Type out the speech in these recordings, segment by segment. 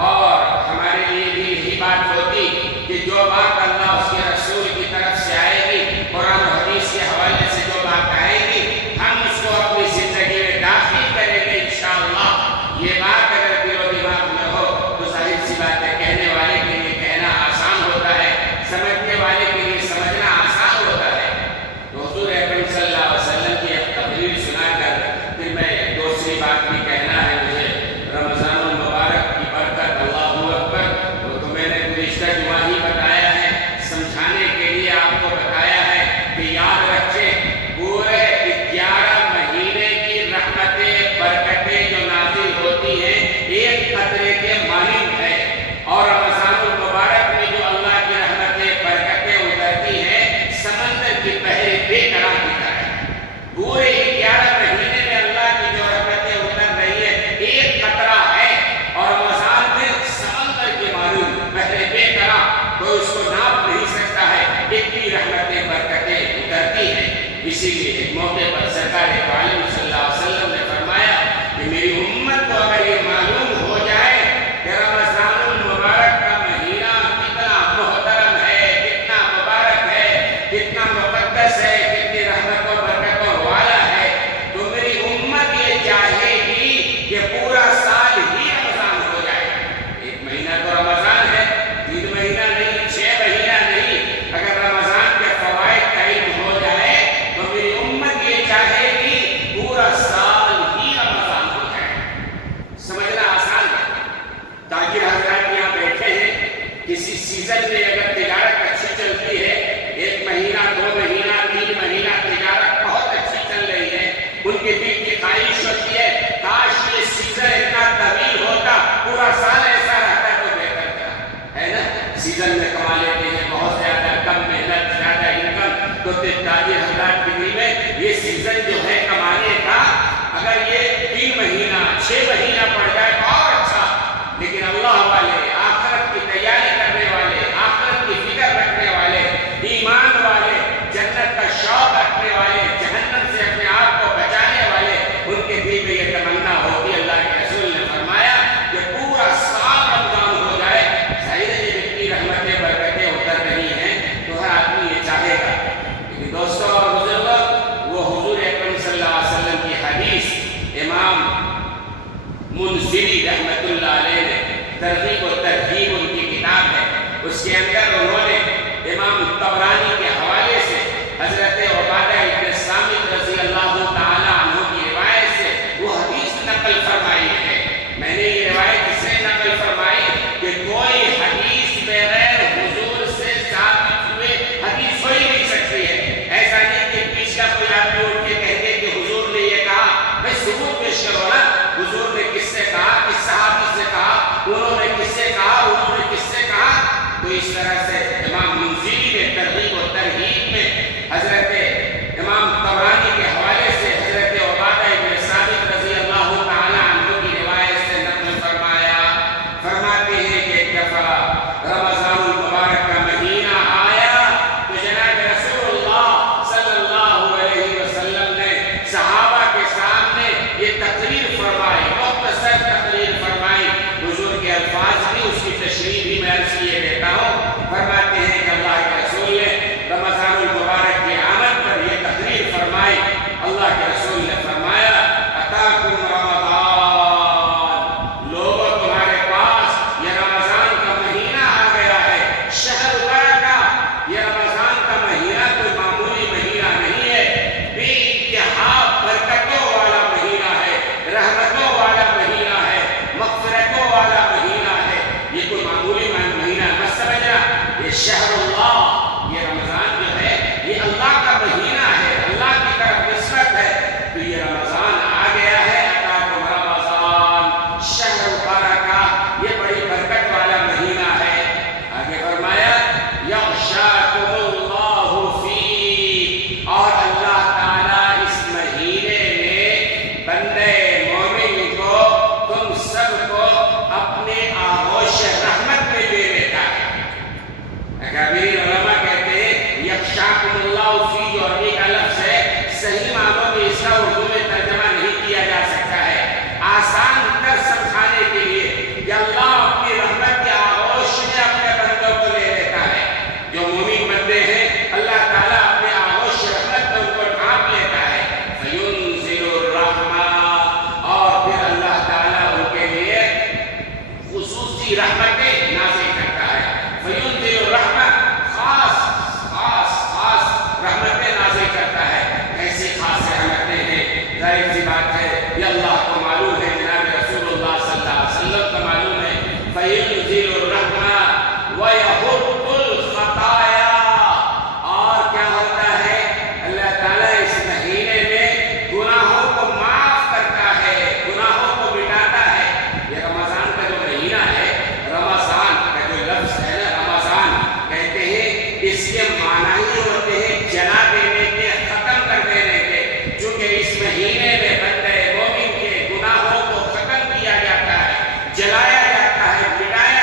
اور ہمارے لیے بھی یہی بات ہوتی کہ جو بات اللہ اس کے رسول کی طرف سے آئے گی، قرآن و حدیث کے حوالے سے جو بات آئے گی، ہم اس کو اپنی زندگی میں داخل کریں گے انشاءاللہ۔ یہ بات اگر دل و دماغ میں ہو تو ظاہر سی بات ہے کہنے والے کے لیے کہنا آسان ہوتا ہے، سمجھنے والے کے لیے سمجھنا آسان ہوتا ہے۔ تو حضور اکرم صلی اللہ علیہ وسلم کی ایک تقریر سنا کر پھر میں دوسری بات بھی کہنا ہے مجھے۔ رمضان المبارک کی برکت، اللہ اکبر، وہ تو میں نے گزشتہ جمعہ ہی بتایا ہے، سمجھانے کے لیے آپ کو بتایا ہے کہ یاد رکھیں پورے 11 مہینے کی رحمتیں برکتیں جو نازل ہوتی ہیں ایک قطرے کے مانند ہے، اور رمضان المبارک میں جو اللہ کی رحمتیں برکتیں اترتی ہیں سمندر کی بحر بے قرار کی طرح۔ پورے 11 مہینے میں اللہ کی جو رحمتیں اتر رہی ہیں ایک قطرہ ہے، اور رمضان میں سمندر کے مانند بحر بے قرار، کوئی اس کو ناپ نہیں سکتا ہے، اتنی رحمتیں برکتیں اترتی ہیں۔ اسی لیے ایک موقع پر سرکار عالم صلی اللہ علیہ وسلم نے فرمایا کہ میری امت کو اگر یہ معلوم ہو جائے کہ رمضان المبارک کا مہینہ کتنا محترم ہے، کتنا مبارک ہے، کتنا مقدس ہے، کتنی رحمتوں برکتوں والا ہے، تو میری امت یہ چاہے گی کہ پورا سال ہی رمضان ہو جائے۔ ایک مہینہ تو رمضان ہے، 3 مہینہ نہیں، 6 مہینہ نہیں، اگر رمضان کے فوائد کا علم ہو جائے تو میری امت یہ چاہے گی پورا سال ہی رمضان ہو جائے۔ سمجھنا آسان ہے۔ تاجر حضرات یہاں بیٹھے ہیں، کسی سیزن میں اگر تجارت اچھی چلتی ہے، 1 مہینہ 2 مہینہ 3 مہینہ تجارت بہت اچھی چل رہی ہے، ان کے دل کی خواہش ہوتی ہے کاش یہ سیزن اتنا طویل ہوتا، پورا سال ایسا رہتا تو بہتر تھا، ہے نا؟ سیزن میں کما لیتے ہیں بہت زیادہ، کم محنت زیادہ انکم، تو تاجر حضرات کے دل میں یہ سیزن جو ہے کمانے کا، اگر یہ 3 مہینہ 6 مہینہ پڑ جائے تو اور اچھا۔ لیکن اللہ والے، آخرت کی تیاری کرنے والے، آخرت کی فکر رکھنے والے، ایمان والے، جنت کا شوق رکھنے والے، جہنم سے اپنے آپ کو بچانے والے، ان کے دل میں یہ تمنا ہوگی۔ اللہ کے رسول نے فرمایا کہ پورا سال رمضان ہو جائے۔ ظاہر ہے جب اتنی رحمتیں برکتیں اتر رہی ہیں تو ہر آدمی یہ چاہے گا۔ لیکن دوستوں اور بزرگوں، وہ حضور اکرم صلی اللہ علیہ وسلم کی حدیث امام منذری رحمت اللہ علیہ نے ترغیب و ترہیب ان کی کتاب ہے، اس کے اندر انہوں نے امام طبرانی کے حوالے سے حضرت عبادہ ابن صامت رضی اللہ تعالی عنہ کی روایت سے وہ حدیث نقل فرمائی ہے۔ میں نے یہ روایت اس سے نقل فرمائی کہ کوئی حدیث بغیر حضور سے ثابت ہوئے حدیث ہو ہی نہیں سکتی ہے۔ ایسا نہیں کہ بیچ کا کوئی آدمی اٹھ کے کہہ دے کہ حضور نے یہ کہا، بھائی ثبوت پیش کرو نا، حضور نے کس سے کہا، کس صحابی سے کہا، انہوں نے کس سے کہا، انہوں نے کس سے کہا۔ تو اس طرح سے امام منذری نے ترغیب و ترہیب میں حضرت امام طبرانی کے حوالے سے حضرت عبادہ ابن صامت رضی اللہ تعالی عنہ کی روایت سے نقل فرمایا۔ فرماتے ہیں کہ ایک دفعہ رمضان المبارک کا مہینہ آیا تو جناب رسول اللہ صلی اللہ علیہ وسلم نے صحابہ کے سامنے یہ تقریر فرمائی، مختصر تقریر فرمائی۔ حضور کے الفاظ بھی، اس کی تشریح بھی میں عرض کیے دیتا ہوں۔ فرماتے خصوصی رحمتیں نازل کرتا ہے. فینزل الرحمت خاص خاص خاص رحمتیں نازل کرتا ہے. ایسی خاص رحمتیں ہیں. ظاہر سی بات ہے یہ اللہ کو معلوم ہے, جناب رسول اللہ صلی اللہ علیہ وسلم کو معلوم ہے. فینزل الرحمت ویحط الخطایا, اور کیا ہوتا ہے اللہ تعالیٰ اس مہینے میں گناہوں کو معاف کرتا ہے, گناہوں کو مٹاتا ہے. یہ رمضان کا جو مہینہ ہے, رمضان کا جو لفظ ہے نا, رمضان کہتے ہیں, اس کے معنی ہی ہوتے ہیں جلا دینے کے, ختم کر دینے کے. چونکہ اس مہینے میں بندے مومن کے گناہوں کو ختم کیا جاتا ہے, جلایا جاتا ہے, مٹایا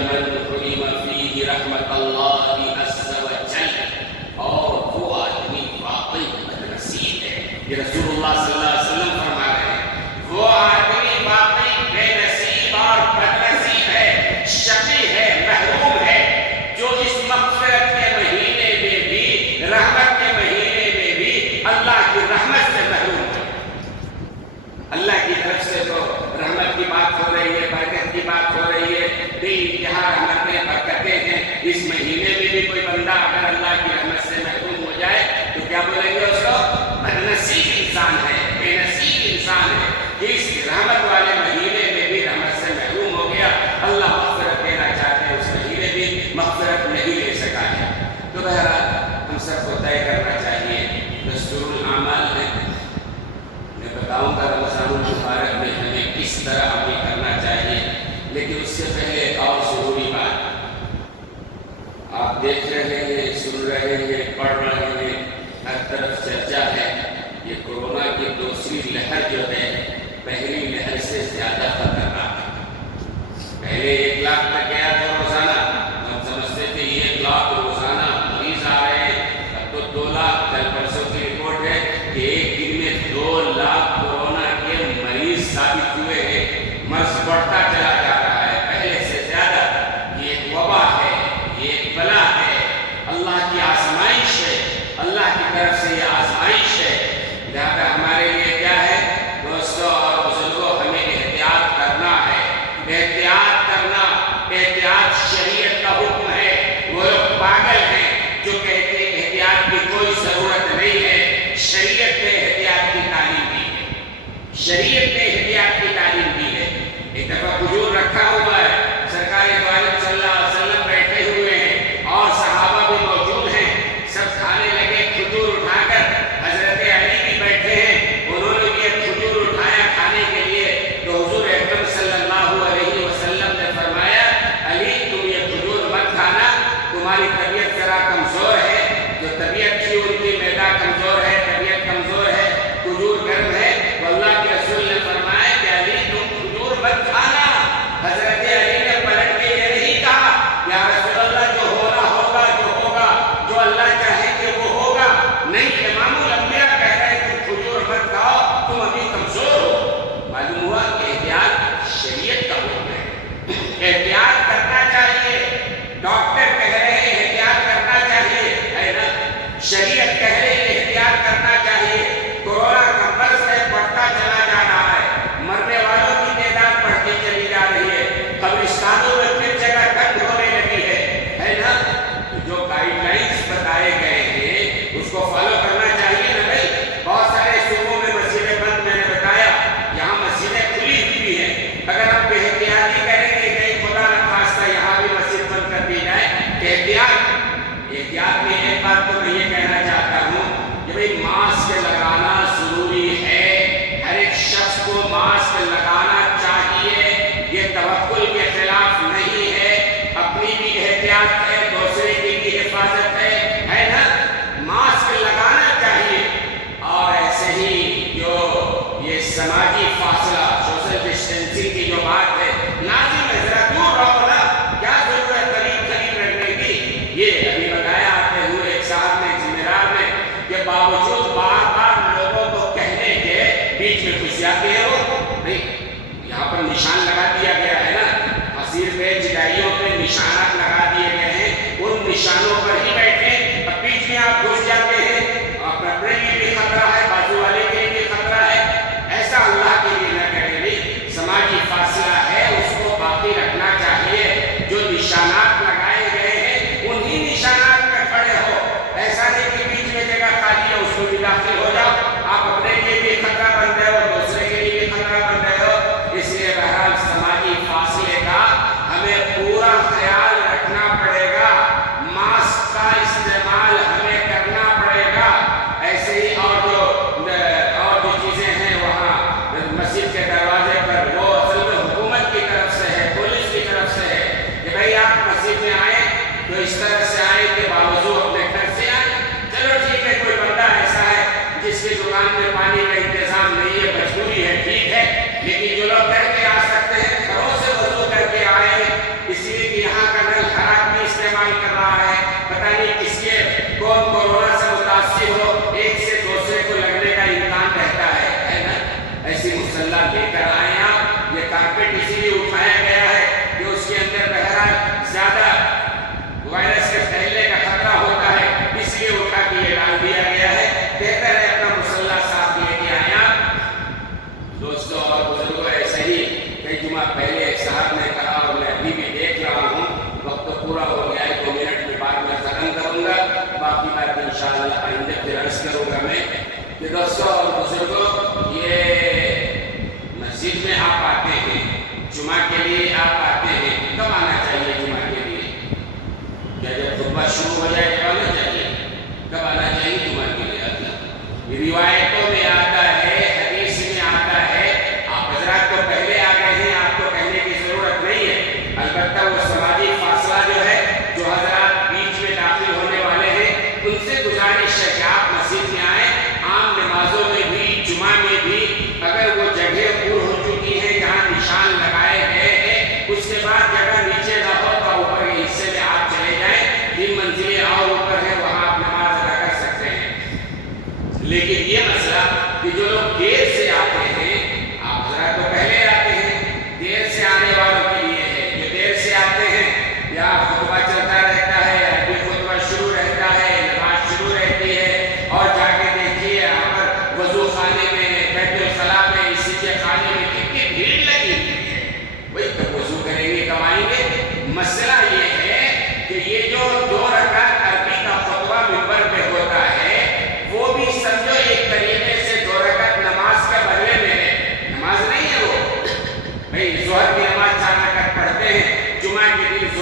من حرم فیہ رحمت اللہ عز وجل، اور وہ آدمی واقعی بدنصیب ہے. یہ رسول اللہ صلی اللہ علیہ وسلم فرما رہے ہیں وہ آدمی واقعی بے نصیب اور بدنصیب ہے، شقی ہے، محروم ہے، جو اس مغفرت کے مہینے میں بھی، رحمت کے مہینے میں بھی اللہ کی رحمت سے محروم ہے. اللہ کی طرف سے تو رحمت کی بات ہو رہی ہے، برکت کی بات ہو رہی ہے، بے انتہا رحمتیں برکتیں ہیں. اس مہینے میں بھی کوئی بندہ اگر اللہ کی رحمت سے محروم ہو جائے تو کیا بولیں گے اس کو؟ بدنصیب انسان ہے، بے نصیب انسان ہے کہ اس رحمت والے مہینے میں بھی رحمت سے محروم ہو گیا. اللہ مغفرت دینا چاہتے ہیں، اس مہینے بھی مغفرت نہیں لے سکا ہے. تو بہرحال ہم سب کو طے کرنا چاہیے دستور الاعمال ہے. میں بتاؤں گا رمضان المبارک میں ہمیں کس طرح عمل کرنا چاہیے، لیکن اس سے پہلے ایک اور ضروری بات. آپ دیکھ رہے ہیں، سن رہے ہیں، پڑھ رہے ہیں، ہر طرف چرچا ہے. یہ کورونا کی دوسری لہر جو ہے پہلی لہر سے زیادہ خطرناک ہے. پہلے 1 لاکھ تک گیا تھا روزانہ، ہم سمجھتے تھے 1 لاکھ روزانہ مریض آ رہے ہیں. اب تو 2 لاکھ، کل پرسوں کی رپورٹ ہے کہ ایک دن میں 2 لاکھ کورونا کے مریض ثابت ہوئے ہیں. مرض بڑھتا چلا جا رہا ہے پہلے سے زیادہ. یہ ایک وبا ہے، یہ ایک بلا ہے، اللہ کی آزمائش ہے، اللہ کی طرف سے یہ آزمائش ہے. لہذا ہمارے لیے کیا ہے دوستوں اور بزرگوں، ہمیں احتیاط کرنا ہے. احتیاط کرنا، احتیاط شریعت کا حکم ہے. وہ لوگ پاگل ہیں جو کہتے ہیں احتیاط کی کوئی ضرورت نہیں ہے. شریعت نے احتیاط کی تعلیم دی ہے، شریعت نے احتیاط کی تعلیم دی ہے. ایک دفعہ کھجور رکھا ہوا ہے، سرکار دو عالم صلی اللہ علیہ وسلم بیٹھے ہوئے ہیں اور صحابہ بھی موجود ہیں. سب کھانے لگے، کھجور اٹھا کر حضرت علی بھی بیٹھے ہیں، انہوں نے بھی ایک کھجور اٹھایا کھانے کے لیے. تو حضور اکرم صلی اللہ علیہ وسلم نے فرمایا علی تم یہ کھجور مت کھانا، تمہاری طبیعت ذرا کمزور ہے. جو طبیعت تھی ان کی معدہ کمزور ہے، طبیعت کمزور ہے، کھجور گرم ہے. تو اللہ کے رسول نے فرمایا کہ علی تم کھجور مت کھانا. حضرت علی نے پلٹ کے یہ نہیں کہا یا رسول اللہ جو ہونا ہوگا، جو ہوگا، جو اللہ چاہے کہ وہ ہوگا. نہیں، امام الانبیاء کہہ رہے ہیں تم کھجور مت کھاؤ، تم ابھی کمزور ہو. معلوم ہوا کہ احتیاط شریعت کا حکم ہے، احتیاط کرنا چاہیے. ڈاکٹر کہہ رہے ہیں احتیاط کرنا چاہیے، ہے نا؟ شریعت کہہ رہی ہے احتیاط کرنا چاہیے. کورونا کا مرض ہے، بڑھتا چلا جا رہا ہے، مرنے والوں کی تعداد بڑھتی چلی جا رہی ہے، قبرستانوں میں پھر جگہ تنگ ہونے لگی ہے نا؟ تو جو گائیڈ لائنس بتائے گئے ہیں اس کو فالو کرنا چاہیے نا بھائی. بہت سارے صوبوں میں مسجدیں بند، میں نے بتایا یہاں مسجدیں کھلی ہوئی ہیں. اگر ہم بے احتیاطی کریں گے کہیں خدا نہ خواستہ یہاں بھی مسجد بند کر دی جائے. احتیاط میں ایک بات تو میں یہ کہنا چاہتا ہوں کہ بھائی ماسک لگانا ضروری ہے. ہر ایک شخص کو ماسک لگانا چاہیے. یہ توکل کے خلاف نہیں ہے، اپنی بھی احتیاط ہے، دوسرے کی بھی حفاظت ہے نا؟ ماسک لگانا چاہیے. اور ایسے ہی جو یہ سماجی فاصلہ، سوشل ڈسٹینسنگ کی جو بات ہے، لازم ہے ذرا دور رہو نا، کیا ضرورت ہے قریب قریب رکھنے کی. یہ ابھی بتایا آتے ہوئے ایک صاحب نے ذمہ میں کہ باوجود بار بار لوگوں کو کہنے کے بیچ میں گھس جاتے ہو. نہیں، یہاں پر نشان لگا دیا گیا ہے نا، حصیر پہ جدائیوں پہ نشانات لگا دیے گئے ہیں، ان نشانوں پر ہی بیٹھیں. اب بیچ میں آپ گھس جاتے ہیں، اپنے لیے بھی خطرہ ہے، بازو والے کے لیے بھی خطرہ ہے. ایسا اللہ کے لیے نہ کریں. نہیں، سماجی فاصلہ ہے اس کو باقی رکھنا چاہیے. جو نشانات لگائے گئے ہیں انہی نشانات پہ کھڑے ہو. ایسا نہیں کہ بیچ میں جگہ خالی ہے اس کو بھی داخل ہو جاؤ. آپ اپنے لیے بھی خطرہ بن رہے ہو، دوسرے کے لیے بھی خطرہ بن رہے ہو. اس لیے بہرحال سماجی فاصلے کا ہمیں پورا خیال رکھنا پڑے گا. ماسک کا استعمال ہمیں کرنا پڑے گا. ایسے ہی اور جو چیزیں ہیں وہاں مسجد کے دروازے پر، وہ اصل میں حکومت کی طرف سے ہے، پولیس کی طرف سے ہے کہ بھائی آپ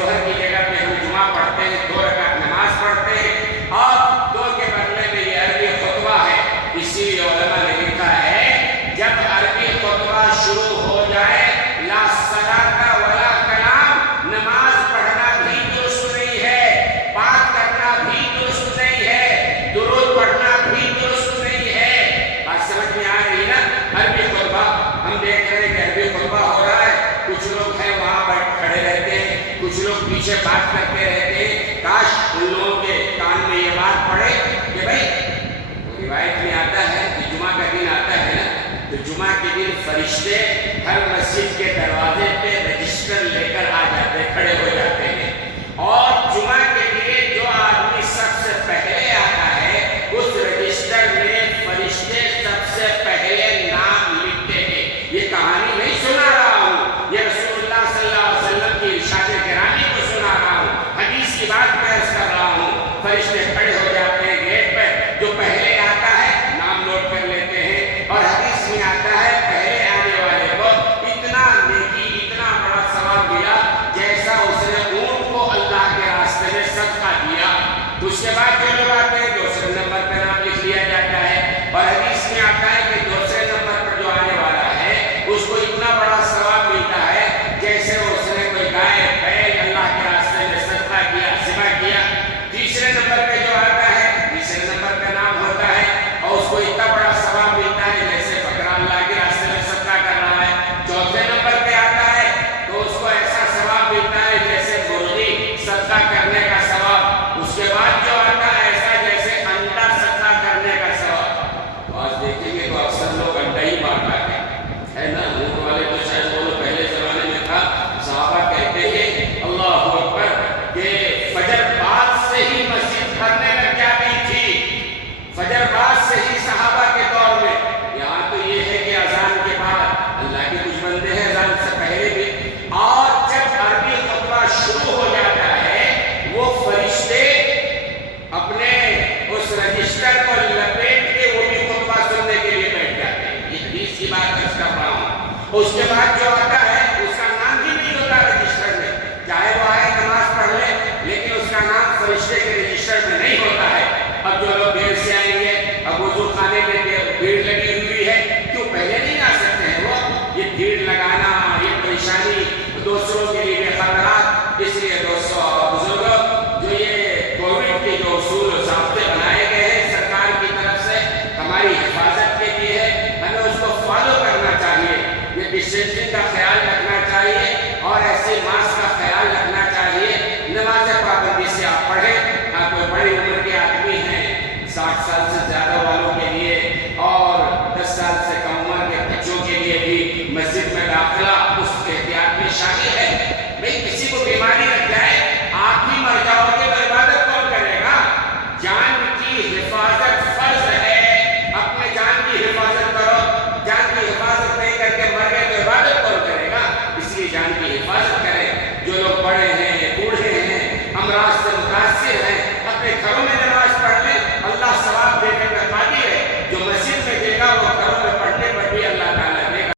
ظہر کی جگہ پہ ہم جمعہ پڑھتے ہیں، 2 رکعت نماز پڑھتے ہیں اور 2 کے بدلے میں یہ عربی خطبہ ہے۔ اسی لیے علماء نے لکھا ہے جب عربی خطبہ شروع ہو جائے لا صلاۃ ولا کلام، نماز پڑھنا بھی درست نہیں ہے، بات کرنا بھی درست نہیں ہے، درود پڑھنا بھی درست نہیں ہے۔ بات سمجھ میں آ رہی نا؟ عربی خطبہ ہم دیکھ رہے ہیں کہ عربی خطبہ ہو رہا ہے، کچھ لوگ ہیں وہاں پر کھڑے رہتے ہیں، کچھ لوگ پیچھے بات کرتے رہتے ہیں۔ کاش ان لوگوں کے کان میں یہ بات پڑے کہ بھائی روایت میں آتا ہے کہ جمعہ کا دن آتا ہے نا، تو جمعہ کے دن فرشتے ہر مسجد کے دروازے